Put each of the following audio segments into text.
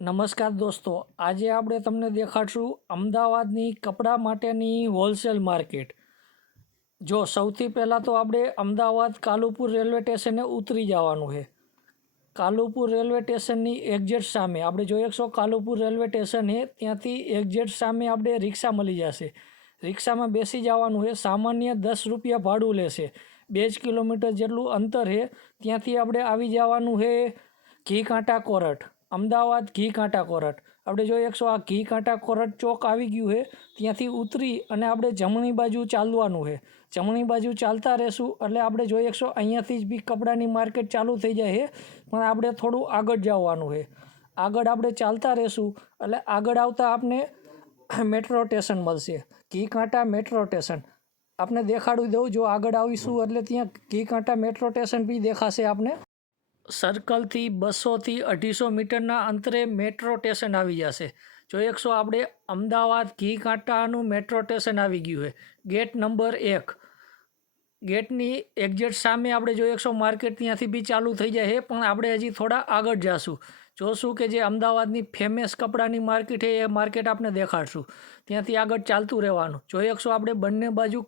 નમસ્કાર દોસ્તો, આજે આપણે તમને દેખાડશું અમદાવાદની કપડા માટેની હોલસેલ માર્કેટ। જો સૌથી પહેલાં તો આપણે અમદાવાદ કાલુપુર રેલવે સ્ટેશને ઉતરી જવાનું છે। કાલુપુર રેલવે સ્ટેશનની એક્ઝેક્ટ સામે આપણે જોઈએ છો કાલુપુર રેલવે સ્ટેશન છે, ત્યાંથી એક્ઝેક્ટ સામે આપણે રિક્ષા મળી જશે। રિક્ષામાં બેસી જવાનું છે। સામાન્ય 10 રૂપિયા ભાડું લેશે। 2 જ કિલોમીટર જેટલું અંતર છે, ત્યાંથી આપણે આવી જવાનું છે ઘી કાંટા કોરટ, અમદાવાદ ઘી કાંટા કોરટ। આપણે જોઈએ છો આ ઘી કાંટા કોરટ ચોક આવી ગયું છે, ત્યાંથી ઉતરી અને આપણે જમણી બાજુ ચાલવાનું છે। જમણી બાજુ ચાલતા રહેશું એટલે આપણે જોઈએ છો અહીંયાથી જ બી કપડાની માર્કેટ ચાલુ થઈ જાય છે, પણ આપણે થોડું આગળ જવાનું છે। આગળ આપણે ચાલતા રહેશું એટલે આગળ આવતા આપણે મેટ્રો સ્ટેશન મળશે, ઘી કાંટા મેટ્રો સ્ટેશન। આપણે દેખાડી દઉં, જો આગળ આવીશું એટલે ત્યાં ઘી કાંટા મેટ્રો સ્ટેશન બી દેખાશે આપણે। સર્કલથી 200થી 250 મીટરના અંતરે મેટ્રો સ્ટેશન આવી જશે। જોઈએ છો આપણે અમદાવાદ ઘી કાંટાનું મેટ્રો સ્ટેશન આવી ગયું છે, ગેટ નંબર 1। ગેટની એક્ઝેક્ટ સામે આપણે જોઈએ છો માર્કેટ ત્યાંથી બી ચાલુ થઈ જાય છે, પણ આપણે હજી થોડા આગળ જઈશું, જોશું કે જે અમદાવાદની ફેમસ કપડાની માર્કેટ છે એ માર્કેટ આપણે દેખાડશું। ત્યાંથી આગળ ચાલતું રહેવાનું। જોઈએ છો આપણે બંને બાજુ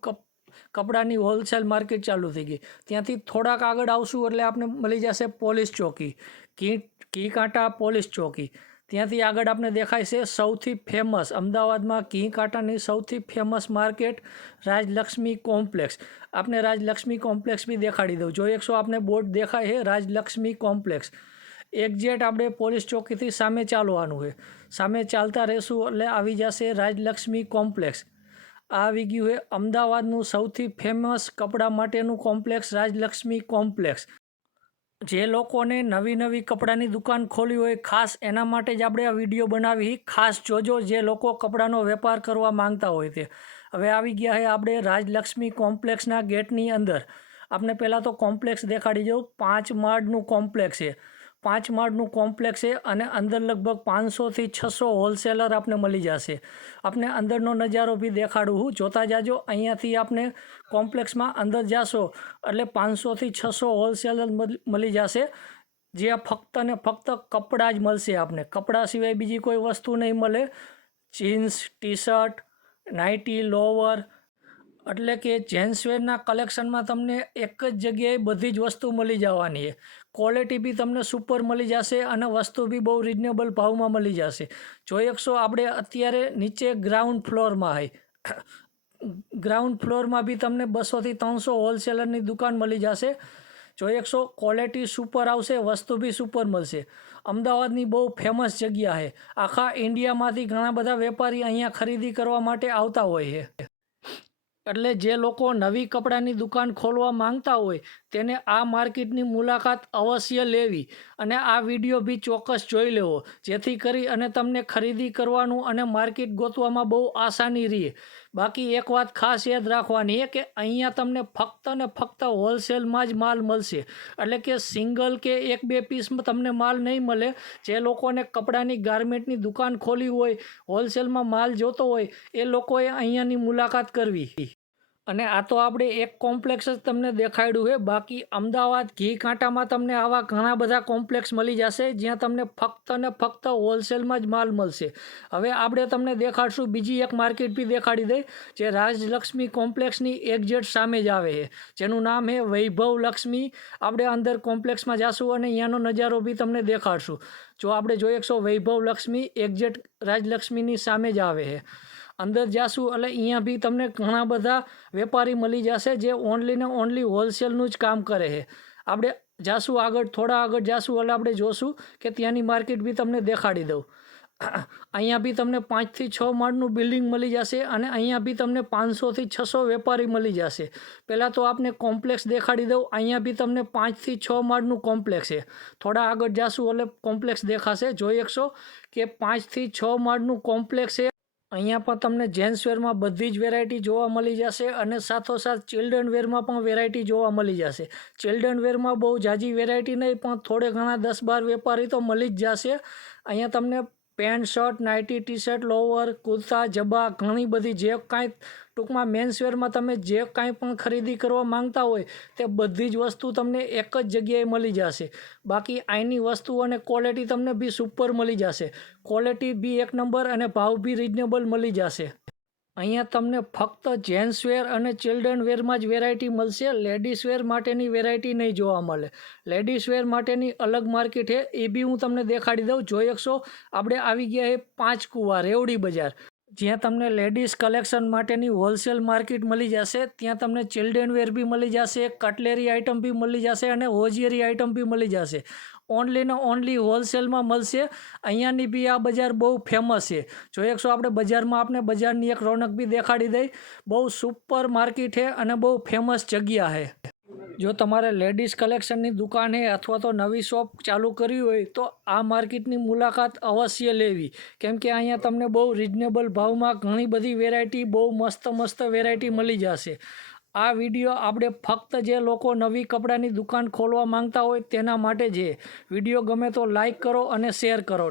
કપડાની હોલસેલ માર્કેટ ચાલુ થઈ ગઈ। ત્યાંથી થોડાક આગળ આવશું એટલે આપણે મળી જશે પોલીસ ચોકી, ઘી કાંટા પોલીસ ચોકી। ત્યાંથી આગળ આપણે દેખાય છે સૌથી ફેમસ અમદાવાદમાં ઘી કાંટાની સૌથી ફેમસ માર્કેટ રાજલક્ષ્મી કોમ્પ્લેક્સ। આપણે રાજલક્ષ્મી કોમ્પ્લેક્સ બી દેખાડી દઉં। જોઈએ છો આપણે બોર્ડ દેખાય છે રાજલક્ષ્મી કોમ્પ્લેક્સ। એક્ઝેક્ટ આપણે પોલીસ ચોકીથી સામે ચાલવાનું છે, સામે ચાલતા રહેશું એટલે આવી જશે રાજલક્ષ્મી કોમ્પ્લેક્સ। આ આવી ગયું છે અમદાવાદનું સૌથી ફેમસ કપડા માટેનું કોમ્પ્લેક્સ રાજલક્ષ્મી કોમ્પ્લેક્સ। જે લોકોને નવી કપડાની દુકાન ખોલી હોય ખાસ એના માટે જ આપણે આ વિડીયો બનાવી, ખાસ જોજો જે લોકો કપડાનો વેપાર કરવા માંગતા હોય તે। હવે આવી ગયા છે આપણે રાજલક્ષ્મી કોમ્પ્લેક્સના ગેટની અંદર। આપણે પહેલાં તો કોમ્પ્લેક્સ દેખાડી દઉં। 5 માળનું કોમ્પ્લેક્સ છે, 5 માળનું કોમ્પ્લેક્સ છે અને અંદર લગભગ 500થી 600 હોલસેલર આપણે મળી જશે। આપણે અંદરનો નજારો બી દેખાડું હું, જોતા જાજો। અહીંયાથી આપણે કોમ્પ્લેક્સમાં અંદર જાશો એટલે 500થી 600 હોલસેલર મળી જશે, જે ફક્ત ને ફક્ત કપડાં જ મળશે આપણે, કપડાં સિવાય બીજી કોઈ વસ્તુ નહીં મળે। Jeans, T shirt, nightie, lower, એટલે કે જેન્ટ્સવેરના કલેક્શનમાં તમને એક જ જગ્યાએ બધી જ વસ્તુ મળી જવાની છે। ક્વોલિટી બી તમને સુપર મળી જશે અને વસ્તુ બી બહુ રિઝનેબલ ભાવમાં મળી જશે। જોઈએ છો આપણે અત્યારે નીચે ગ્રાઉન્ડ ફ્લોરમાં છે, ગ્રાઉન્ડ ફ્લોરમાં બી તમને 200થી 300 હોલસેલરની દુકાન મળી જશે। જોઈએ છો ક્વોલિટી સુપર આવશે, વસ્તુ બી સુપર મળશે। અમદાવાદની બહુ ફેમસ જગ્યા છે, આખા ઇન્ડિયામાંથી ઘણા બધા વેપારી અહીંયા ખરીદી કરવા માટે આવતા હોય છે। એટલે જે લોકો નવી કપડાની દુકાન ખોલવા માંગતા હોય તેને આ માર્કેટની મુલાકાત અવશ્ય લેવી અને આ વિડીયો બી ચોક્કસ જોઈ લેવો, જેથી કરી અને તમને ખરીદી કરવાનું અને માર્કેટ ગોતવામાં બહુ આસાની રહે। બાકી એક વાત ખાસ યાદ રાખવાની છે કે અહીંયા તમને ફક્ત ને ફક્ત હોલસેલમાં જ માલ મળશે, એટલે કે સિંગલ કે 1-2 પીસમાં તમને માલ નહીં મળે। જે લોકોને કપડાની ગાર્મેન્ટની દુકાન ખોલી હોય, હોલસેલમાં માલ જોતો હોય, એ લોકોએ અહીંયાની મુલાકાત કરવી। અને આ તો આપણે એક કોમ્પ્લેક્સ જ તમને દેખાડ્યું છે, બાકી અમદાવાદ ઘી કાંટામાં તમને આવા ઘણા બધા કોમ્પ્લેક્સ મળી જશે જ્યાં તમને ફક્ત ને ફક્ત હોલસેલમાં જ માલ મળશે। હવે આપણે તમને દેખાડશું બીજી એક માર્કેટ બી દેખાડી દઈ, જે રાજલક્ષ્મી કોમ્પ્લેક્સની એક્ઝેક્ટ સામે જ આવે છે, જેનું નામ છે વૈભવ લક્ષ્મી। આપણે અંદર કોમ્પ્લેક્સમાં જઈશું અને અહીંયાનો નજારો બી તમને દેખાડશું। જો આપણે જોઈએ છો વૈભવ લક્ષ્મી એક્ઝેક્ટ રાજલક્ષ્મીની સામે જ આવે છે। અંદર જાશું એટલે અહીંયા બી તમને ઘણા બધા વેપારી મળી જશે જે ઓનલી ને ઓનલી હોલસેલનું જ કામ કરે છે। આપણે જાશું આગળ, થોડા આગળ જાશું એટલે આપણે જોશું કે ત્યાંની માર્કેટ બી તમને દેખાડી દઉં। અહીંયા બી તમને 5થી 6 માળનું બિલ્ડિંગ મળી જશે અને અહીંયા બી તમને 500થી 600 વેપારી મળી જશે। પહેલાં તો આપને કોમ્પ્લેક્સ દેખાડી દઉં। અહીંયા બી તમને 5થી 6 માળનું કોમ્પ્લેક્સ છે, થોડા આગળ જાશું એટલે કોમ્પ્લેક્સ દેખાશે। જોઈ શકશો કે 5થી 6 માળનું કોમ્પ્લેક્સ છે। અહીંયા પણ તમને જેન્ટ્સ વેરમાં બધી જ વેરાયટી જોવા મળી જશે અને સાથોસાથ ચિલ્ડ્રન વેરમાં પણ વેરાયટી જોવા મળી જશે। ચિલ્ડ્રન વેરમાં બહુ ઝાઝી વેરાયટી નહીં, પણ થોડે ઘણા 10-12 વેપારી તો મળી જ જશે। અહીંયા તમને pant shirt, nightie, T shirt, lower, kurta, જબા, ઘણી બધી જે કાંઈ ટૂંકમાં મેન્સવેરમાં તમે જે કાંઈ પણ ખરીદી કરવા માંગતા હોય તે બધી જ વસ્તુ તમને એક જ જગ્યાએ મળી જશે. બાકી અહીંની વસ્તુ અને ક્વોલિટી તમને બી સુપર મળી જશે. ક્વોલિટી બી એક નંબર અને ભાવ બી રિઝનેબલ મળી જશે. અહીંયા તમને ફક્ત જેન્ટ્સ વેર અને ચિલ્ડ્રન વેરમાં જ વેરાયટી મળશે. લેડીઝ વેર માટેની વેરાયટી નહીં જોવા મળે. લેડીઝ વેર માટેની અલગ માર્કેટ છે, એ બી હું તમને દેખાડી દઉં. જોઈ શકશો આપણે આવી ગયા છે પાંચ કુવા રેવડી બજાર, જ્યાં તમને લેડીઝ કલેક્શન માટેની હોલસેલ માર્કેટ મળી જશે. ત્યાં તમને ચિલ્ડ્રન વેર બી મળી જશે, કટલેરી આઇટમ બી મળી જશે અને હોજિયરી આઇટમ બી મળી જશે. ઓનલી ને ઓનલી હોલસેલમાં મળશે. અહીંયાની બી આ બજાર બહુ ફેમસ છે. જોઈ શકશો આપણે બજારમાં આપણે બજારની એક રોનક બી દેખાડી દઈ. બહુ સુપર માર્કેટ છે અને બહુ ફેમસ જગ્યા છે. જો તમારે લેડીઝ કલેક્શનની દુકાન છે અથવા તો નવી શોપ ચાલુ કરવી હોય તો આ માર્કેટની મુલાકાત અવશ્ય લેવી, કેમ કે અહીંયા તમને બહુ રિઝનેબલ ભાવમાં ઘણી બધી વેરાયટી, બહુ મસ્ત મસ્ત વેરાયટી મળી જશે. આ વિડીયો આપણે ફક્ત જે લોકો નવી કપડાની દુકાન ખોલવા માંગતા હોય તેના માટે છે. વિડીયો ગમે તો લાઈક કરો અને શેર કરો.